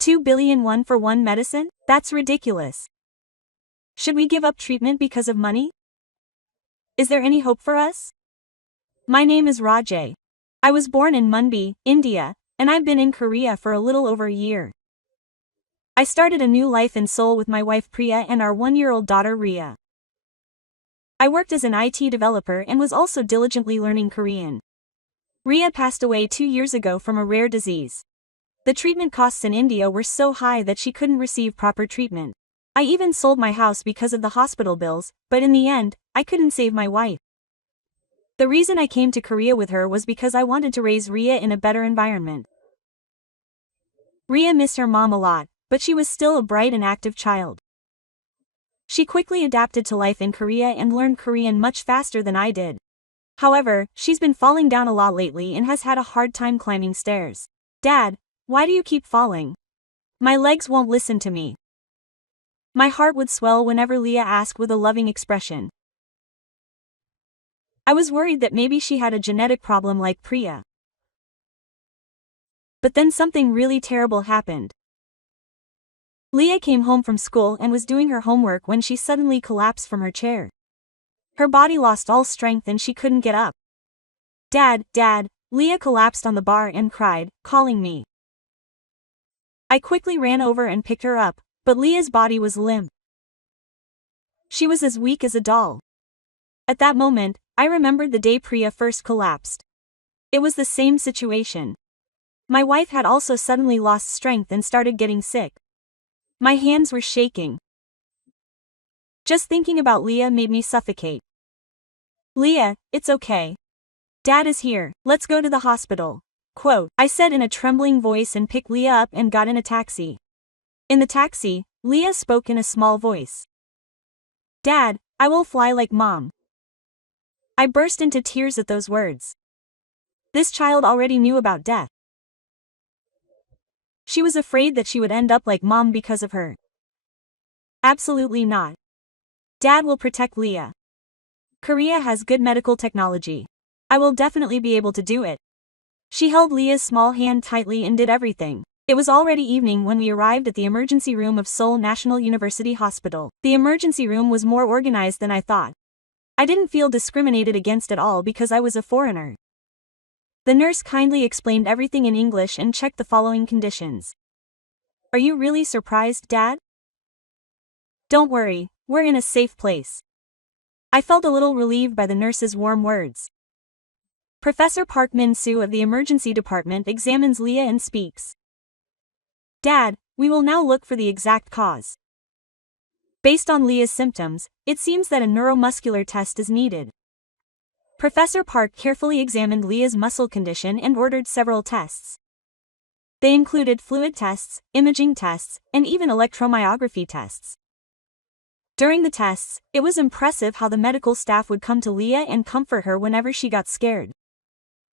2 billion 1-for-1 medicine? That's ridiculous. Should we give up treatment because of money? Is there any hope for us? My name is Rajay. I was born in Mumbai, India, and I've been in Korea for a little over a year. I started a new life in Seoul with my wife Priya and our 1-year-old daughter Ria. I worked as an IT developer and was also diligently learning Korean. Ria passed away 2 years ago from a rare disease. The treatment costs in India were so high that she couldn't receive proper treatment. I even sold my house because of the hospital bills, but in the end, I couldn't save my wife. The reason I came to Korea with her was because I wanted to raise Ria in a better environment. Ria missed her mom a lot, but she was still a bright and active child. She quickly adapted to life in Korea and learned Korean much faster than I did. However, she's been falling down a lot lately and has had a hard time climbing stairs. Dad, why do you keep falling? My legs won't listen to me. My heart would swell whenever Leah asked with a loving expression. I was worried that maybe she had a genetic problem like Priya. But then something really terrible happened. Leah came home from school and was doing her homework when she suddenly collapsed from her chair. Her body lost all strength and she couldn't get up. Dad, Dad, Leah collapsed on the bar and cried, calling me. I quickly ran over and picked her up, but Leah's body was limp. She was as weak as a doll. At that moment, I remembered the day Priya first collapsed. It was the same situation. My wife had also suddenly lost strength and started getting sick. My hands were shaking. Just thinking about Leah made me suffocate. Leah, it's okay. Dad is here, let's go to the hospital. Quote, I said in a trembling voice and picked Leah up and got in a taxi. In the taxi, Leah spoke in a small voice. Dad, I will fly like Mom. I burst into tears at those words. This child already knew about death. She was afraid that she would end up like Mom because of her. Absolutely not. Dad will protect Leah. Korea has good medical technology. I will definitely be able to do it. She held Leah's small hand tightly and did everything. It was already evening when we arrived at the emergency room of Seoul National University Hospital. The emergency room was more organized than I thought. I didn't feel discriminated against at all because I was a foreigner. The nurse kindly explained everything in English and checked the following conditions. Are you really surprised, Dad? Don't worry, we're in a safe place. I felt a little relieved by the nurse's warm words. Professor Park Min-soo of the emergency department examines Leah and speaks. Dad, we will now look for the exact cause. Based on Leah's symptoms, it seems that a neuromuscular test is needed. Professor Park carefully examined Leah's muscle condition and ordered several tests. They included fluid tests, imaging tests, and even electromyography tests. During the tests, it was impressive how the medical staff would come to Leah and comfort her whenever she got scared.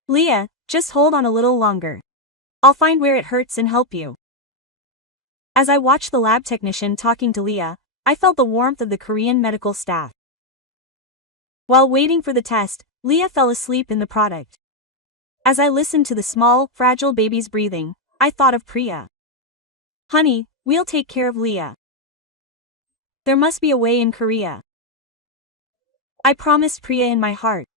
Leah, just hold on a little longer. I'll find where it hurts and help you. As I watched the lab technician talking to Leah, I felt the warmth of the Korean medical staff. While waiting for the test, Leah fell asleep in the product. As I listened to the small, fragile baby's breathing, I thought of Priya. Honey, we'll take care of Leah. There must be a way in Korea. I promised Priya in my heart.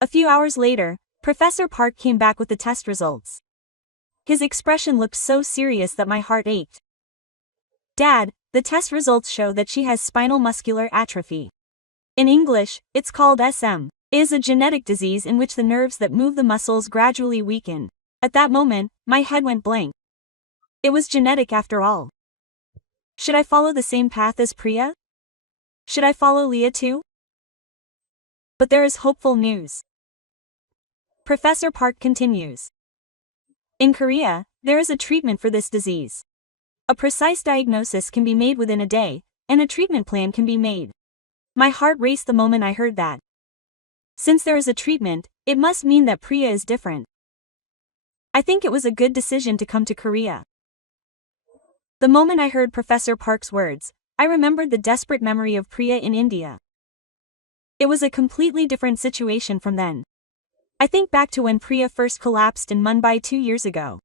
A few hours later, Professor Park came back with the test results. His expression looked so serious that my heart ached. Dad, the test results show that she has spinal muscular atrophy. In English, it's called SM. It is a genetic disease in which the nerves that move the muscles gradually weaken. At that moment, my head went blank. It was genetic after all. Should I follow the same path as Priya? Should I follow Leah too? But there is hopeful news. Professor Park continues. In Korea, there is a treatment for this disease. A precise diagnosis can be made within a day, and a treatment plan can be made. My heart raced the moment I heard that. Since there is a treatment, it must mean that Priya is different. I think it was a good decision to come to Korea. The moment I heard Professor Park's words, I remembered the desperate memory of Priya in India. It was a completely different situation from then. I think back to when Priya first collapsed in Mumbai 2 years ago.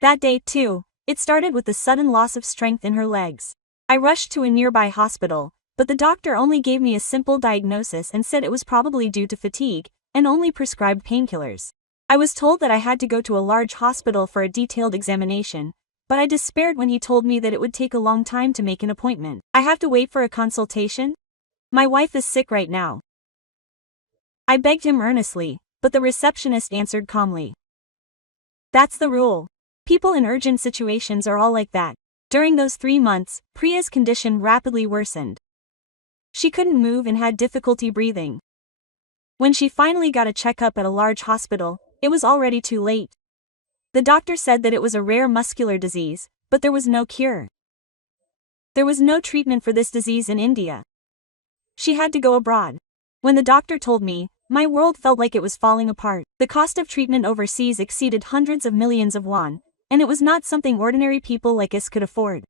That day, too, It started with the sudden loss of strength in her legs. I rushed to a nearby hospital, but the doctor only gave me a simple diagnosis and said it was probably due to fatigue, and only prescribed painkillers. I was told that I had to go to a large hospital for a detailed examination, but I despaired when he told me that it would take a long time to make an appointment. I have to wait for a consultation? My wife is sick right now. I begged him earnestly, but the receptionist answered calmly. That's the rule. People in urgent situations are all like that. During those 3 months, Priya's condition rapidly worsened. She couldn't move and had difficulty breathing. When she finally got a checkup at a large hospital, it was already too late. The doctor said that it was a rare muscular disease, but there was no cure. There was no treatment for this disease in India. She had to go abroad. When the doctor told me, my world felt like it was falling apart. The cost of treatment overseas exceeded hundreds of millions of won, and it was not something ordinary people like us could afford.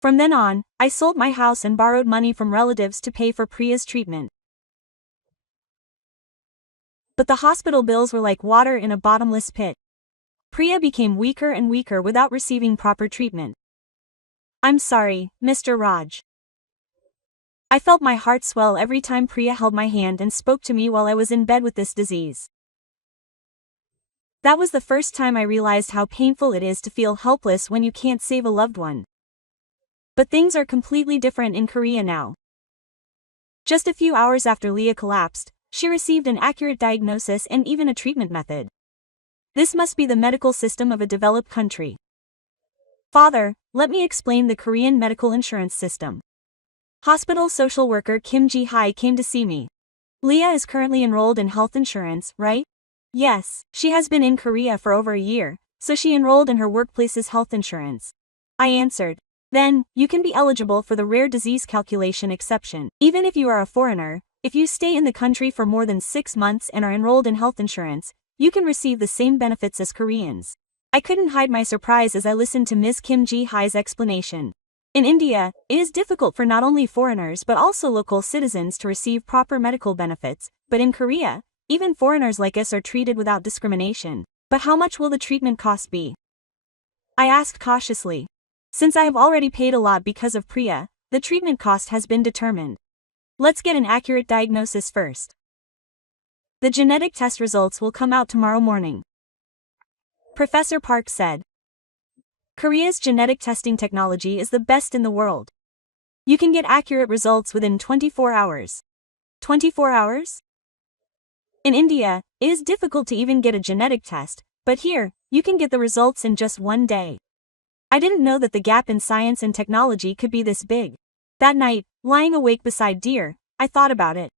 From then on, I sold my house and borrowed money from relatives to pay for Priya's treatment. But the hospital bills were like water in a bottomless pit. Priya became weaker and weaker without receiving proper treatment. I'm sorry, Mr. Raj. I felt my heart swell every time Priya held my hand and spoke to me while I was in bed with this disease. That was the first time I realized how painful it is to feel helpless when you can't save a loved one. But things are completely different in Korea now. Just a few hours after Leah collapsed, she received an accurate diagnosis and even a treatment method. This must be the medical system of a developed country. Father, let me explain the Korean medical insurance system. Hospital social worker Kim Ji-hai came to see me. Leah is currently enrolled in health insurance, right? Yes, she has been in Korea for over a year, so she enrolled in her workplace's health insurance. I answered. Then, you can be eligible for the rare disease calculation exception. Even if you are a foreigner, if you stay in the country for more than 6 months and are enrolled in health insurance, you can receive the same benefits as Koreans. I couldn't hide my surprise as I listened to Ms. Kim Ji-hai's explanation. In India, it is difficult for not only foreigners but also local citizens to receive proper medical benefits, but in Korea, even foreigners like us are treated without discrimination. But how much will the treatment cost be? I asked cautiously. Since I have already paid a lot because of Priya, the treatment cost has been determined. Let's get an accurate diagnosis first. The genetic test results will come out tomorrow morning. Professor Park said. Korea's genetic testing technology is the best in the world. You can get accurate results within 24 hours. 24 hours? In India, it is difficult to even get a genetic test, but here, you can get the results in just 1 day. I didn't know that the gap in science and technology could be this big. That night, lying awake beside Dear, I thought about it.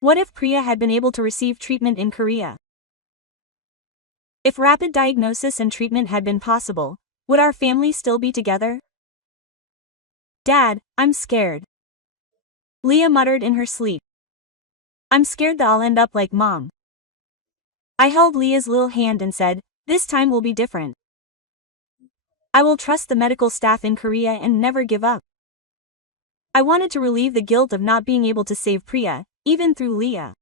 What if Priya had been able to receive treatment in Korea? If rapid diagnosis and treatment had been possible, would our family still be together? Dad, I'm scared. Leah muttered in her sleep. I'm scared that I'll end up like Mom. I held Leah's little hand and said, this time will be different. I will trust the medical staff in Korea and never give up. I wanted to relieve the guilt of not being able to save Priya, even through Leah.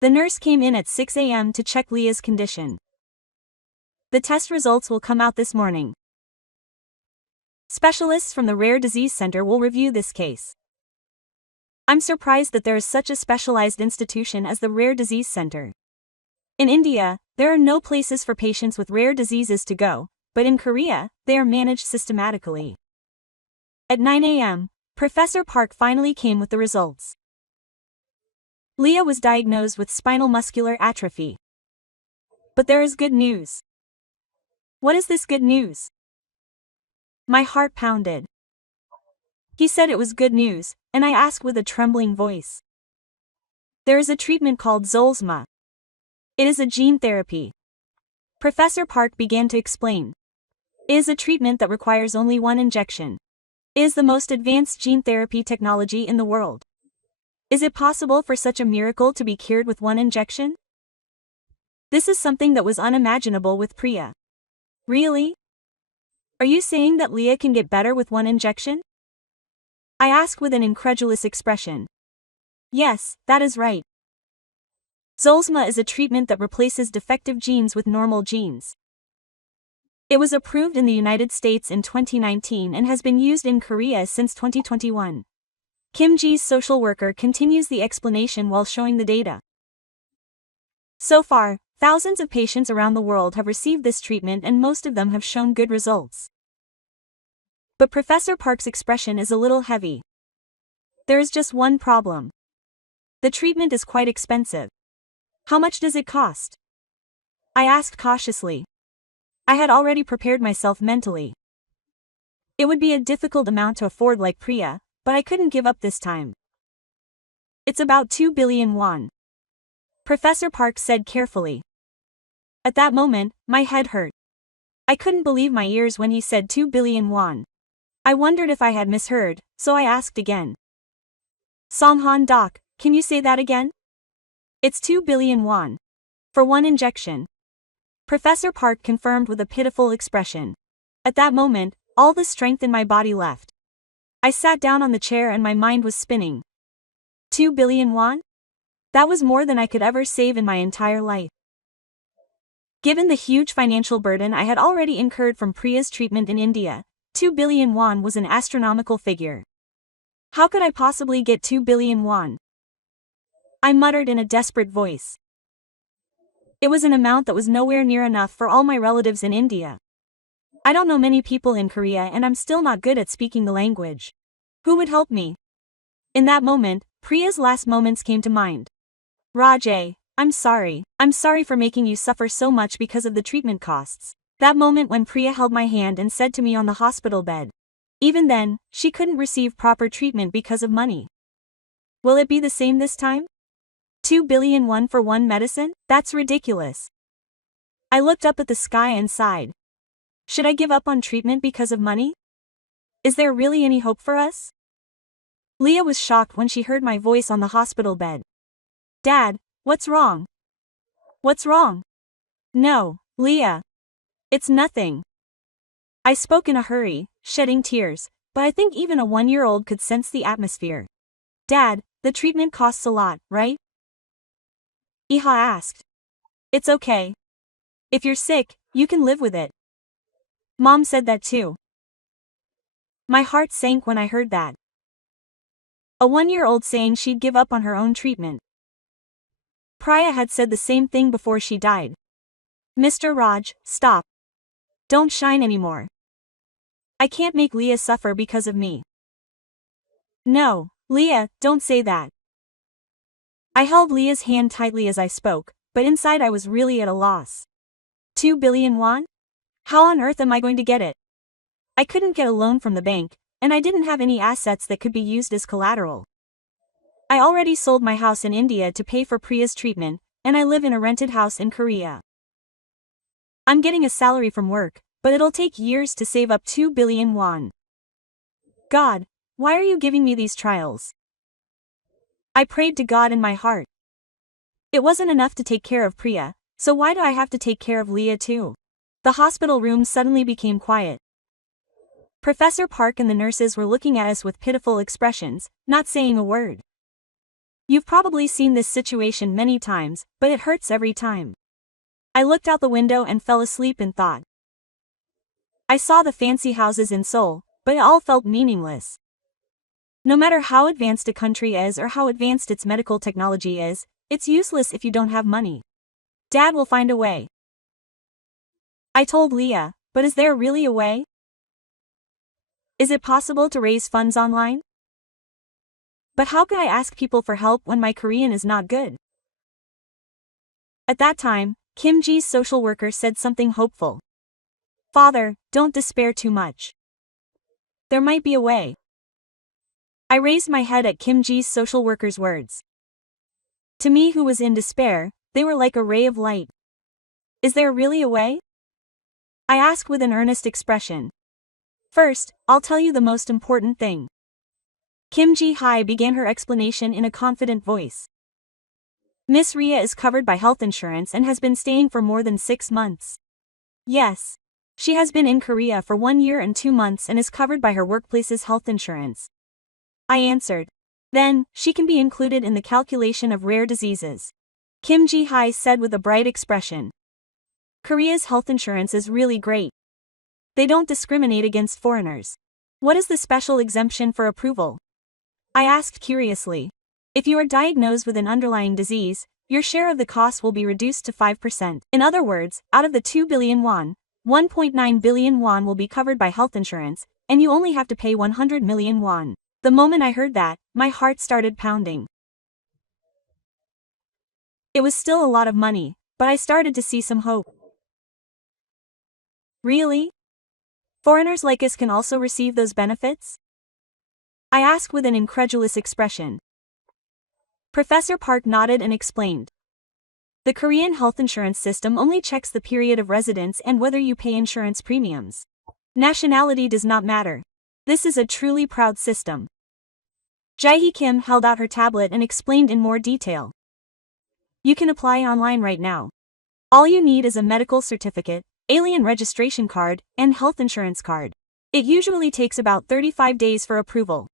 The nurse came in at 6 a.m. to check Leah's condition. The test results will come out this morning. Specialists from the Rare Disease Center will review this case. I'm surprised that there is such a specialized institution as the Rare Disease Center. In India, there are no places for patients with rare diseases to go, but in Korea, they are managed systematically. At 9 a.m., Professor Park finally came with the results. Leah was diagnosed with spinal muscular atrophy. But there is good news. What is this good news? My heart pounded. He said it was good news, and I asked with a trembling voice. There is a treatment called Zolsma. It is a gene therapy. Professor Park began to explain. It is a treatment that requires only 1 injection. It is the most advanced gene therapy technology in the world. Is it possible for such a miracle to be cured with 1 injection? This is something that was unimaginable with Priya. Really? Are you saying that Leah can get better with 1 injection? I asked with an incredulous expression. Yes, that is right. Zolsma is a treatment that replaces defective genes with normal genes. It was approved in the United States in 2019 and has been used in Korea since 2021. Kim Ji's social worker continues the explanation while showing the data. So far, thousands of patients around the world have received this treatment and most of them have shown good results. But Professor Park's expression is a little heavy. There is just one problem. The treatment is quite expensive. How much does it cost? I asked cautiously. I had already prepared myself mentally. It would be a difficult amount to afford like Priya, but I couldn't give up this time. It's about 2 billion won. Professor Park said carefully. At that moment, my head hurt. I couldn't believe my ears when he said 2 billion won. I wondered if I had misheard, so I asked again. Songhan Doc, can you say that again? It's 2 billion won. For one injection. Professor Park confirmed with a pitiful expression. At that moment, all the strength in my body left. I sat down on the chair and my mind was spinning. 2 billion won? That was more than I could ever save in my entire life. Given the huge financial burden I had already incurred from Priya's treatment in India, 2 billion won was an astronomical figure. How could I possibly get 2 billion won? I muttered in a desperate voice. It was an amount that was nowhere near enough for all my relatives in India. I don't know many people in Korea and I'm still not good at speaking the language. Who would help me? In that moment, Priya's last moments came to mind. Rajay, I'm sorry for making you suffer so much because of the treatment costs. That moment when Priya held my hand and said to me on the hospital bed. Even then, she couldn't receive proper treatment because of money. Will it be the same this time? 2 billion won for one medicine? That's ridiculous. I looked up at the sky and sighed. Should I give up on treatment because of money? Is there really any hope for us? Leah was shocked when she heard my voice on the hospital bed. Dad, what's wrong? What's wrong? No, Leah. It's nothing. I spoke in a hurry, shedding tears, but I think even a 1-year-old could sense the atmosphere. Dad, the treatment costs a lot, right? Iha asked. It's okay. If you're sick, you can live with it. Mom said that too. My heart sank when I heard that. A 1-year-old saying she'd give up on her own treatment. Priya had said the same thing before she died. Mr. Raj, stop. Don't shine anymore. I can't make Leah suffer because of me. No, Leah, don't say that. I held Leah's hand tightly as I spoke, but inside I was really at a loss. 2 billion won? How on earth am I going to get it? I couldn't get a loan from the bank, and I didn't have any assets that could be used as collateral. I already sold my house in India to pay for Priya's treatment, and I live in a rented house in Korea. I'm getting a salary from work, but it'll take years to save up 2 billion won. God, why are you giving me these trials? I prayed to God in my heart. It wasn't enough to take care of Priya, so why do I have to take care of Leah too? The hospital room suddenly became quiet. Professor Park and the nurses were looking at us with pitiful expressions, not saying a word. You've probably seen this situation many times, but it hurts every time. I looked out the window and fell asleep in thought. I saw the fancy houses in Seoul, but it all felt meaningless. No matter how advanced a country is or how advanced its medical technology is, it's useless if you don't have money. Dad will find a way. I told Leah, but is there really a way? Is it possible to raise funds online? But how could I ask people for help when my Korean is not good? At that time, Kim Ji's social worker said something hopeful. Father, don't despair too much. There might be a way. I raised my head at Kim Ji's social worker's words. To me who was in despair, they were like a ray of light. Is there really a way? I asked with an earnest expression. First, I'll tell you the most important thing. Kim Ji-hye began her explanation in a confident voice. Miss Rhea is covered by health insurance and has been staying for more than 6 months. Yes. She has been in Korea for 1 year and 2 months and is covered by her workplace's health insurance. I answered. Then, she can be included in the calculation of rare diseases. Kim Ji-hye said with a bright expression. Korea's health insurance is really great. They don't discriminate against foreigners. What is the special exemption for approval? I asked curiously. If you are diagnosed with an underlying disease, your share of the cost will be reduced to 5%. In other words, out of the 2 billion won, 1.9 billion won will be covered by health insurance, and you only have to pay 100 million won. The moment I heard that, my heart started pounding. It was still a lot of money, but I started to see some hope. Really? Foreigners like us can also receive those benefits? I asked with an incredulous expression. Professor Park nodded and explained. The Korean health insurance system only checks the period of residence and whether you pay insurance premiums. Nationality does not matter. This is a truly proud system. Jae-hee Kim held out her tablet and explained in more detail. You can apply online right now. All you need is a medical certificate, alien registration card, and health insurance card. It usually takes about 35 days for approval.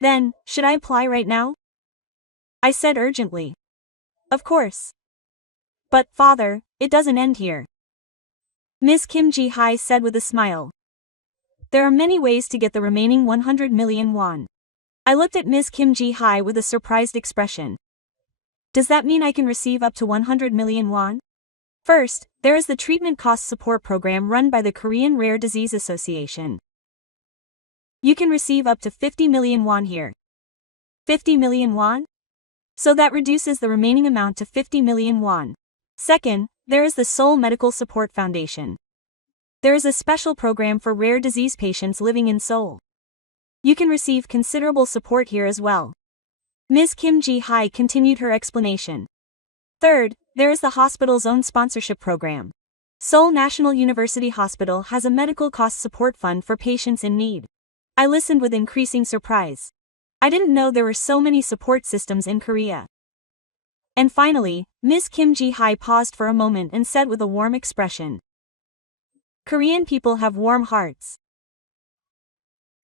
Then, should I apply right now? I said urgently. Of course. But, father, it doesn't end here. Ms. Kim Ji-hai said with a smile. There are many ways to get the remaining 100 million won. I looked at Ms. Kim Ji-hai with a surprised expression. Does that mean I can receive up to 100 million won? First, there is the treatment cost support program run by the Korean Rare Disease Association. You can receive up to 50 million won here. 50 million won? So that reduces the remaining amount to 50 million won. Second, there is the Seoul Medical Support Foundation. There is a special program for rare disease patients living in Seoul. You can receive considerable support here as well. Ms. Kim Ji-hai continued her explanation. Third, there is the hospital's own sponsorship program. Seoul National University Hospital has a medical cost support fund for patients in need. I listened with increasing surprise. I didn't know there were so many support systems in Korea. And finally, Ms. Kim Ji-hai paused for a moment and said with a warm expression. Korean people have warm hearts.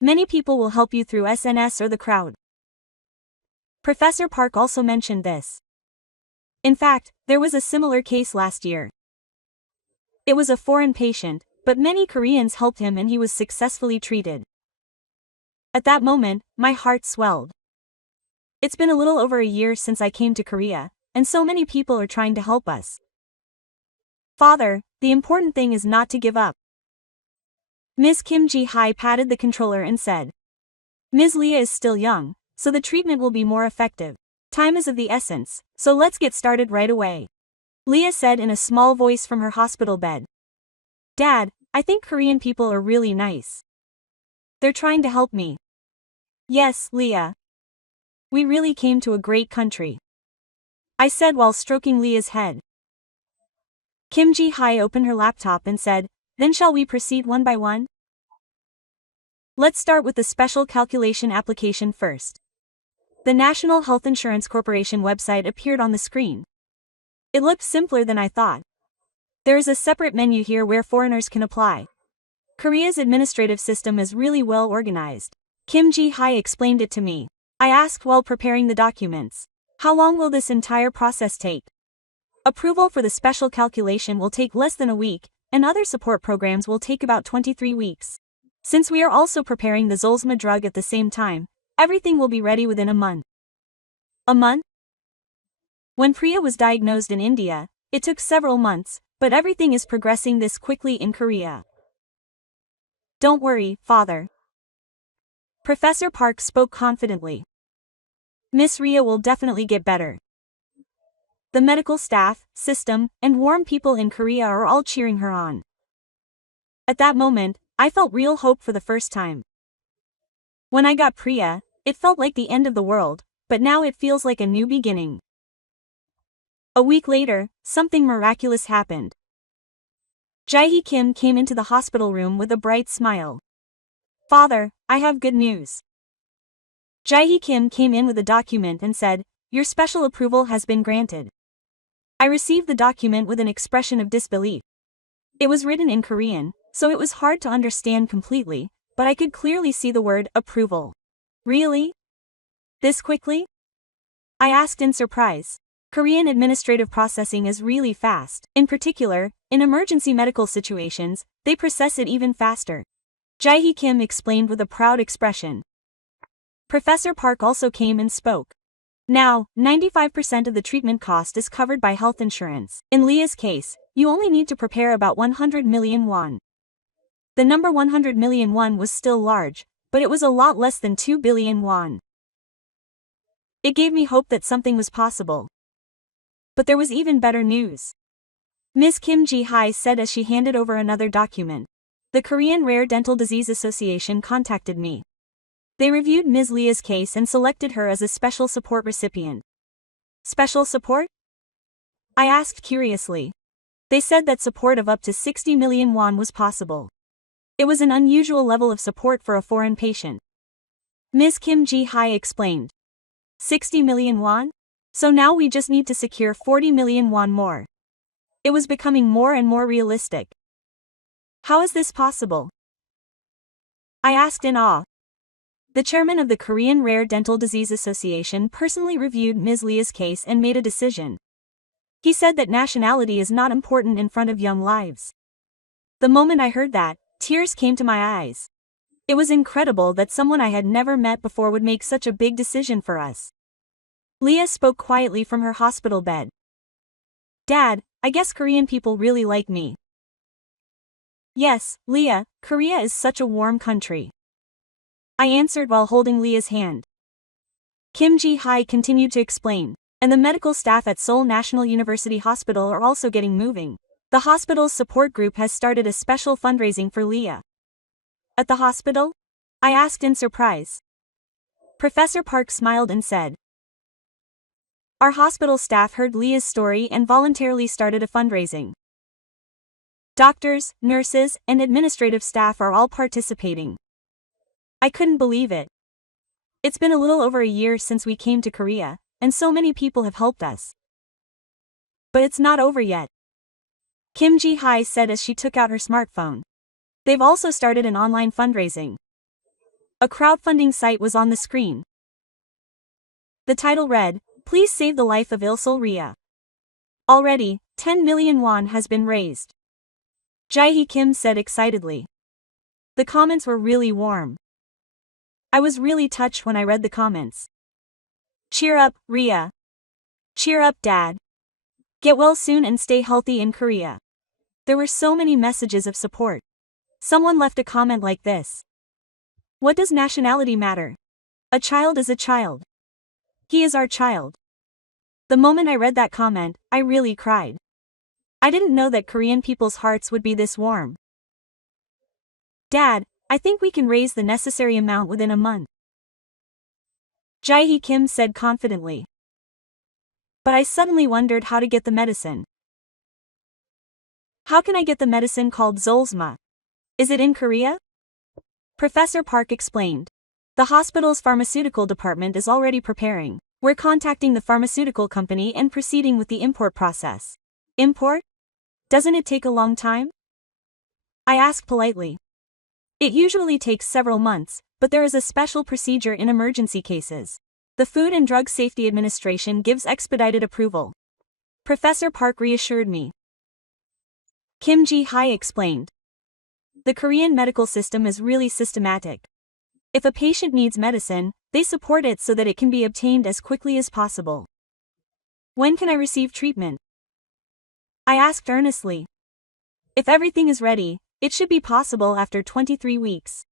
Many people will help you through SNS or the crowd. Professor Park also mentioned this. In fact, there was a similar case last year. It was a foreign patient, but many Koreans helped him and he was successfully treated. At that moment, my heart swelled. It's been a little over a year since I came to Korea, and so many people are trying to help us. Father, the important thing is not to give up. Ms. Kim Ji-hai patted the controller and said. Ms. Leah is still young, so the treatment will be more effective. Time is of the essence, so let's get started right away. Leah said in a small voice from her hospital bed. Dad, I think Korean people are really nice. They're trying to help me. Yes, Leah. We really came to a great country. I said while stroking Leah's head. Kim Ji-hai opened her laptop and said, Then shall we proceed one by one? Let's start with the special calculation application first. The National Health Insurance Corporation website appeared on the screen. It looked simpler than I thought. There is a separate menu here where foreigners can apply. Korea's administrative system is really well organized. Kim Ji-hai explained it to me. I asked while preparing the documents. How long will this entire process take? Approval for the special calculation will take less than a week, and other support programs will take about 23 weeks. Since we are also preparing the Zolsma drug at the same time, everything will be ready within a month. A month? When Priya was diagnosed in India, it took several months, but everything is progressing this quickly in Korea. Don't worry, father. Professor Park spoke confidently. Miss Rhea will definitely get better. The medical staff, system, and warm people in Korea are all cheering her on. At that moment, I felt real hope for the first time. When I got Priya, it felt like the end of the world, but now it feels like a new beginning. A week later, something miraculous happened. Jae-hee Kim came into the hospital room with a bright smile. Father, I have good news. Jae-hee Kim came in with a document and said, Your special approval has been granted. I received the document with an expression of disbelief. It was written in Korean, so it was hard to understand completely, but I could clearly see the word approval. Really? This quickly? I asked in surprise. Korean administrative processing is really fast. In particular, in emergency medical situations, they process it even faster. Jae Kim explained with a proud expression. Professor Park also came and spoke. Now, 95% of the treatment cost is covered by health insurance. In Leah's case, you only need to prepare about 100 million won. The number 100 million won was still large, but it was a lot less than 2 billion won. It gave me hope that something was possible. But there was even better news. Ms. Kim Ji-hae said as she handed over another document. The Korean Rare Dental Disease Association contacted me. They reviewed Ms. Leah's case and selected her as a special support recipient. Special support? I asked curiously. They said that support of up to 60 million won was possible. It was an unusual level of support for a foreign patient. Ms. Kim Ji-hae explained. 60 million won? So now we just need to secure 40 million won more. It was becoming more and more realistic. How is this possible? I asked in awe. The chairman of the Korean Rare Dental Disease Association personally reviewed Ms. Leah's case and made a decision. He said that nationality is not important in front of young lives. The moment I heard that, tears came to my eyes. It was incredible that someone I had never met before would make such a big decision for us. Leah spoke quietly from her hospital bed. Dad, I guess Korean people really like me. Yes, Leah, Korea is such a warm country. I answered while holding Leah's hand. Kim Ji-hae continued to explain, and the medical staff at Seoul National University Hospital are also getting moving. The hospital's support group has started a special fundraising for Leah. At the hospital? I asked in surprise. Professor Park smiled and said. Our hospital staff heard Leah's story and voluntarily started a fundraising. Doctors, nurses, and administrative staff are all participating. I couldn't believe it. It's been a little over a year since we came to Korea, and so many people have helped us. But it's not over yet. Kim Ji-hae said as she took out her smartphone. They've also started an online fundraising. A crowdfunding site was on the screen. The title read, Please save the life of Ilsul Ria. Already, 10 million won has been raised. Jae Kim said excitedly. The comments were really warm. I was really touched when I read the comments. Cheer up, Ria. Cheer up, Dad. Get well soon and stay healthy in Korea. There were so many messages of support. Someone left a comment like this. What does nationality matter? A child is a child. He is our child. The moment I read that comment, I really cried. I didn't know that Korean people's hearts would be this warm. Dad, I think we can raise the necessary amount within a month. Jae Kim said confidently. But I suddenly wondered how to get the medicine. How can I get the medicine called Zolsma? Is it in Korea? Professor Park explained. The hospital's pharmaceutical department is already preparing. We're contacting the pharmaceutical company and proceeding with the import process. Import? Doesn't it take a long time? I asked politely. It usually takes several months, but there is a special procedure in emergency cases. The Food and Drug Safety Administration gives expedited approval. Professor Park reassured me. Kim Ji-hae explained. The Korean medical system is really systematic. If a patient needs medicine, they support it so that it can be obtained as quickly as possible. When can I receive treatment? I asked earnestly. If everything is ready, it should be possible after 23 weeks.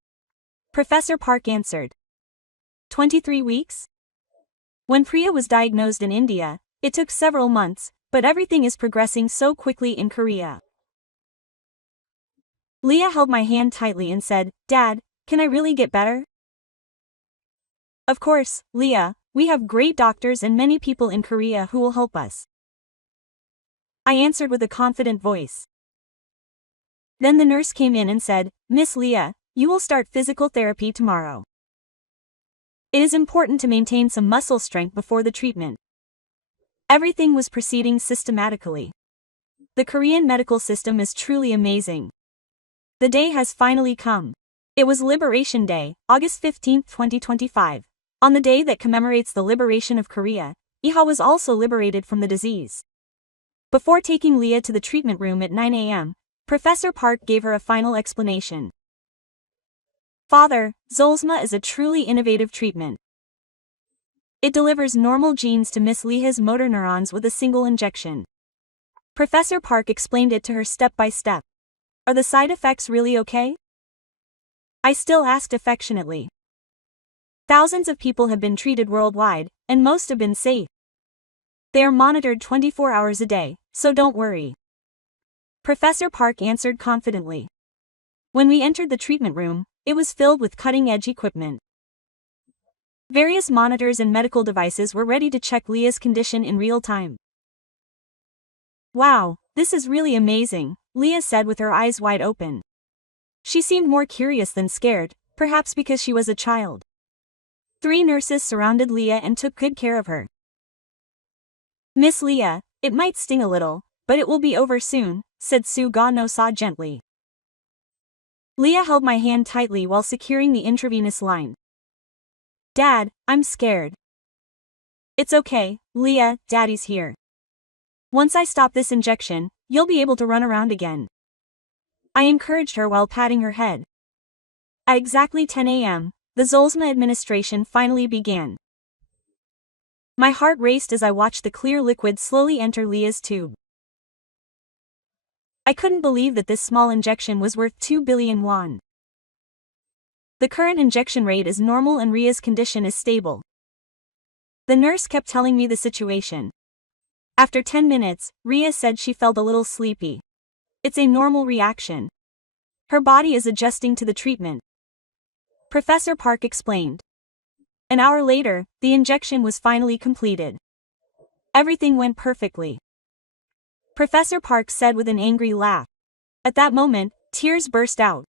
Professor Park answered. 23 weeks? When Priya was diagnosed in India, it took several months, but everything is progressing so quickly in Korea. Leah held my hand tightly and said, Dad, can I really get better? Of course, Leah, we have great doctors and many people in Korea who will help us. I answered with a confident voice. Then the nurse came in and said, Miss Leah, you will start physical therapy tomorrow. It is important to maintain some muscle strength before the treatment. Everything was proceeding systematically. The Korean medical system is truly amazing. The day has finally come. It was Liberation Day, August 15, 2025. On the day that commemorates the liberation of Korea, Iha was also liberated from the disease. Before taking Leah to the treatment room at 9 a.m., Professor Park gave her a final explanation. Father, Zolsma is a truly innovative treatment. It delivers normal genes to Miss Leah's motor neurons with a single injection. Professor Park explained it to her step by step. Are the side effects really okay? I still asked affectionately. Thousands of people have been treated worldwide, and most have been safe. They are monitored 24 hours a day, so don't worry. Professor Park answered confidently. When we entered the treatment room, it was filled with cutting-edge equipment. Various monitors and medical devices were ready to check Leah's condition in real time. Wow, this is really amazing, Leah said with her eyes wide open. She seemed more curious than scared, perhaps because she was a child. 3 nurses surrounded Leah and took good care of her. Miss Leah, it might sting a little, but it will be over soon, said Jisu''ga no Sa gently. Leah held my hand tightly while securing the intravenous line. Dad, I'm scared. It's okay, Leah, Daddy's here. Once I stop this injection, you'll be able to run around again. I encouraged her while patting her head. At exactly 10 a.m., the Zolsma administration finally began. My heart raced as I watched the clear liquid slowly enter Leah's tube. I couldn't believe that this small injection was worth 2 billion won. The current injection rate is normal and Ria's condition is stable. The nurse kept telling me the situation. After 10 minutes, Ria said she felt a little sleepy. It's a normal reaction. Her body is adjusting to the treatment. Professor Park explained. An hour later, the injection was finally completed. Everything went perfectly. Professor Park said with an angry laugh. At that moment, tears burst out.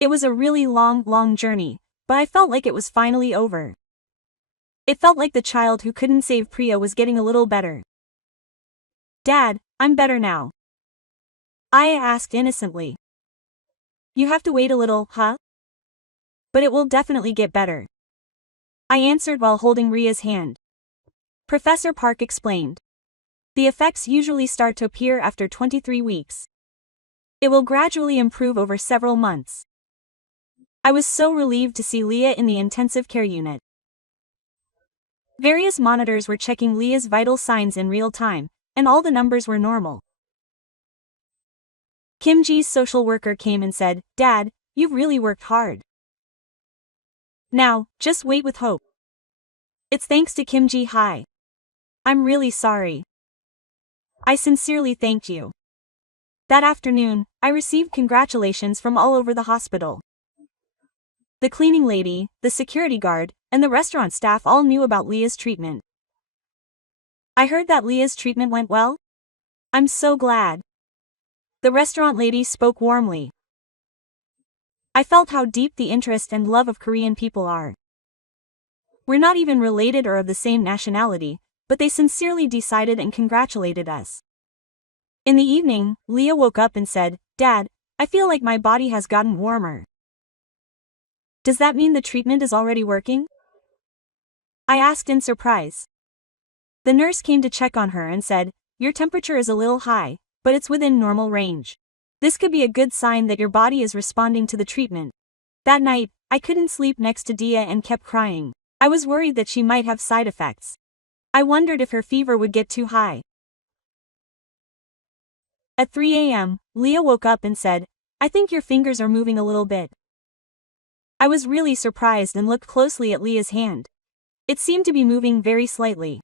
It was a really long journey, but I felt like it was finally over. It felt like the child who couldn't save Priya was getting a little better. Dad, I'm better now. I asked innocently. You have to wait a little, huh? But it will definitely get better. I answered while holding Ria's hand. Professor Park explained. The effects usually start to appear after 23 weeks. It will gradually improve over several months. I was so relieved to see Leah in the intensive care unit. Various monitors were checking Leah's vital signs in real time, and all the numbers were normal. Kim Ji's social worker came and said, Dad, you've really worked hard. Now, just wait with hope. It's thanks to Kim Ji. Hi. I'm really sorry. I sincerely thanked you. That afternoon, I received congratulations from all over the hospital. The cleaning lady, the security guard, and the restaurant staff all knew about Leah's treatment. I heard that Leah's treatment went well? I'm so glad. The restaurant lady spoke warmly. I felt how deep the interest and love of Korean people are. We're not even related or of the same nationality, but they sincerely decided and congratulated us. In the evening, Leah woke up and said, Dad, I feel like my body has gotten warmer. Does that mean the treatment is already working? I asked in surprise. The nurse came to check on her and said, Your temperature is a little high, but it's within normal range. This could be a good sign that your body is responding to the treatment. That night, I couldn't sleep next to Dia and kept crying. I was worried that she might have side effects. I wondered if her fever would get too high. At 3 a.m., Leah woke up and said, I think your fingers are moving a little bit. I was really surprised and looked closely at Leah's hand. It seemed to be moving very slightly.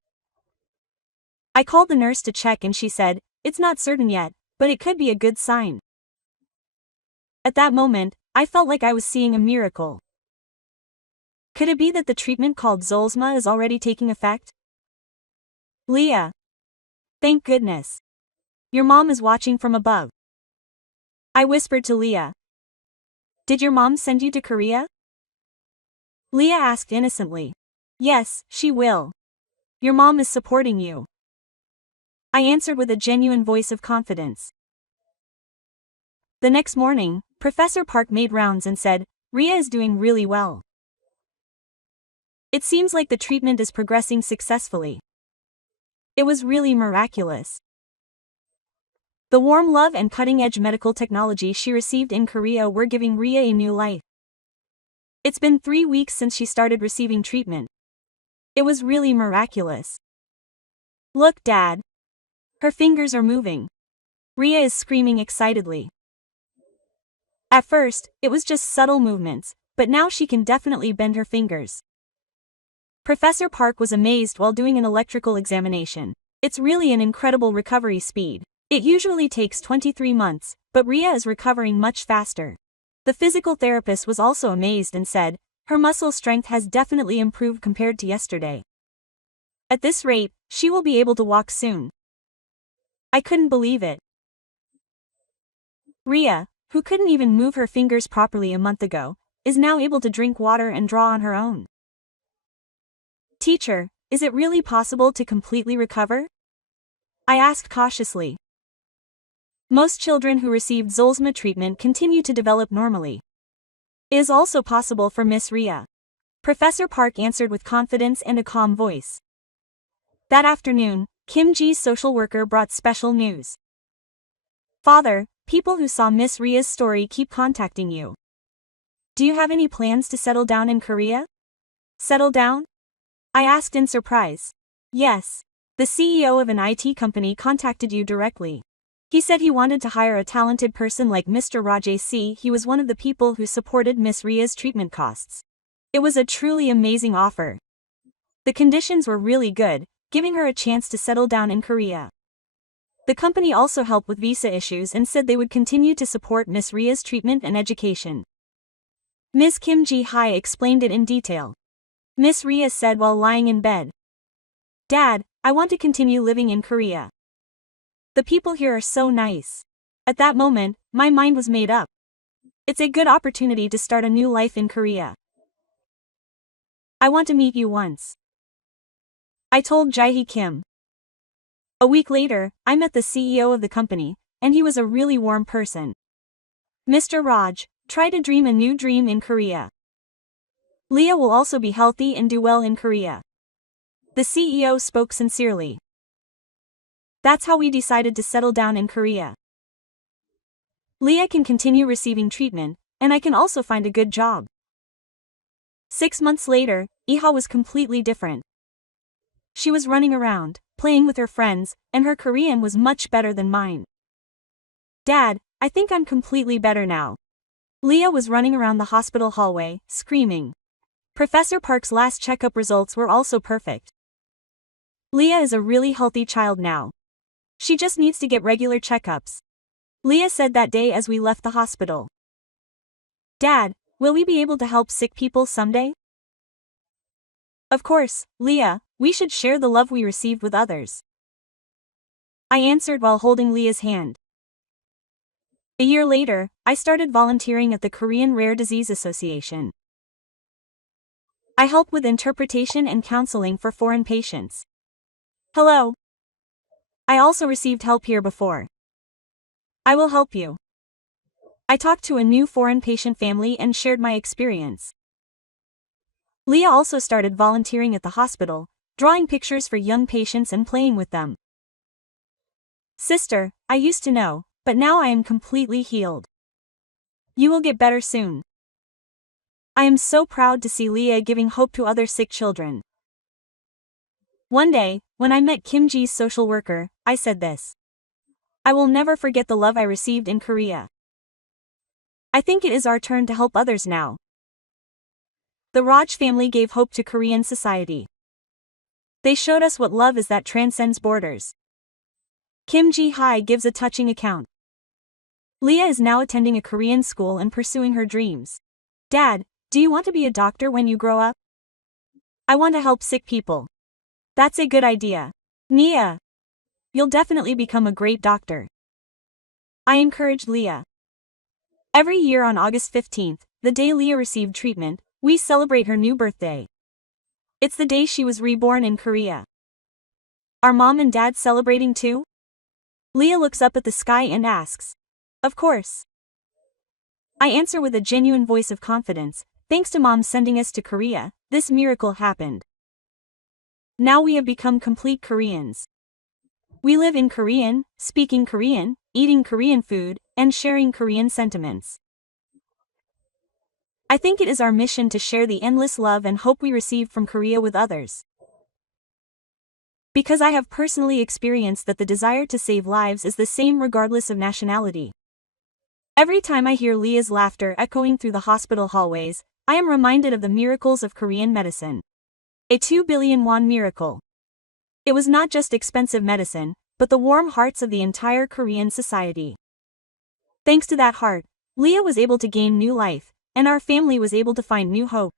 I called the nurse to check and she said, It's not certain yet, but it could be a good sign. At that moment, I felt like I was seeing a miracle. Could it be that the treatment called Zolsma is already taking effect? Leah. Thank goodness. Your mom is watching from above. I whispered to Leah. Did your mom send you to Korea? Leah asked innocently. Yes, she will. Your mom is supporting you. I answered with a genuine voice of confidence. The next morning, Professor Park made rounds and said, Ria is doing really well. It seems like the treatment is progressing successfully. It was really miraculous. The warm love and cutting-edge medical technology she received in Korea were giving Rhea a new life. It's been 3 weeks since she started receiving treatment. It was really miraculous. Look, Dad. Her fingers are moving. Rhea is screaming excitedly. At first, it was just subtle movements, but now she can definitely bend her fingers. Professor Park was amazed while doing an electrical examination. It's really an incredible recovery speed. It usually takes 23 months, but Rhea is recovering much faster. The physical therapist was also amazed and said, her muscle strength has definitely improved compared to yesterday. At this rate, she will be able to walk soon. I couldn't believe it. Rhea, who couldn't even move her fingers properly a month ago, is now able to drink water and draw on her own. Teacher, is it really possible to completely recover? I asked cautiously. Most children who received Zolsma treatment continue to develop normally. It is also possible for Miss Rhea. Professor Park answered with confidence and a calm voice. That afternoon, Kim Ji's social worker brought special news. Father, people who saw Miss Rhea's story keep contacting you. Do you have any plans to settle down in Korea? Settle down? I asked in surprise. Yes. The CEO of an IT company contacted you directly. He said he wanted to hire a talented person like Mr. Rajay. He was one of the people who supported Miss Rhea's treatment costs. It was a truly amazing offer. The conditions were really good, giving her a chance to settle down in Korea. The company also helped with visa issues and said they would continue to support Miss Rhea's treatment and education. Ms. Kim Ji-hye explained it in detail. Miss Rhea said while lying in bed. Dad, I want to continue living in Korea. The people here are so nice. At that moment, my mind was made up. It's a good opportunity to start a new life in Korea. I want to meet you once. I told Jae-hee Kim. A week later, I met the CEO of the company, and he was a really warm person. Mr. Raj, try to dream a new dream in Korea. Leah will also be healthy and do well in Korea. The CEO spoke sincerely. That's how we decided to settle down in Korea. Leah can continue receiving treatment, and I can also find a good job. 6 months later, Iha was completely different. She was running around, playing with her friends, and her Korean was much better than mine. Dad, I think I'm completely better now. Leah was running around the hospital hallway, screaming. Professor Park's last checkup results were also perfect. Leah is a really healthy child now. She just needs to get regular checkups. Leah said that day as we left the hospital. Dad, will we be able to help sick people someday? Of course, Leah, we should share the love we received with others. I answered while holding Leah's hand. A year later, I started volunteering at the Korean Rare Disease Association. I help with interpretation and counseling for foreign patients. Hello. I also received help here before. I will help you. I talked to a new foreign patient family and shared my experience. Leah also started volunteering at the hospital, drawing pictures for young patients and playing with them. Sister, I used to know, but now I am completely healed. You will get better soon. I am so proud to see Leah giving hope to other sick children. One day, when I met Kim Ji's social worker, I said this. I will never forget the love I received in Korea. I think it is our turn to help others now. The Raj family gave hope to Korean society. They showed us what love is that transcends borders. Kim Ji-hye gives a touching account. Leah is now attending a Korean school and pursuing her dreams. Dad, do you want to be a doctor when you grow up? I want to help sick people. That's a good idea. Nia. You'll definitely become a great doctor. I encouraged Leah. Every year on August 15th, the day Leah received treatment, we celebrate her new birthday. It's the day she was reborn in Korea. Are Mom and Dad celebrating too? Leah looks up at the sky and asks. Of course. I answer with a genuine voice of confidence. Thanks to Mom sending us to Korea, this miracle happened. Now we have become complete Koreans. We live in Korean, speaking Korean, eating Korean food, and sharing Korean sentiments. I think it is our mission to share the endless love and hope we receive from Korea with others. Because I have personally experienced that the desire to save lives is the same regardless of nationality. Every time I hear Leah's laughter echoing through the hospital hallways, I am reminded of the miracles of Korean medicine. A 2 billion won miracle. It was not just expensive medicine, but the warm hearts of the entire Korean society. Thanks to that heart, Leah was able to gain new life, and our family was able to find new hope.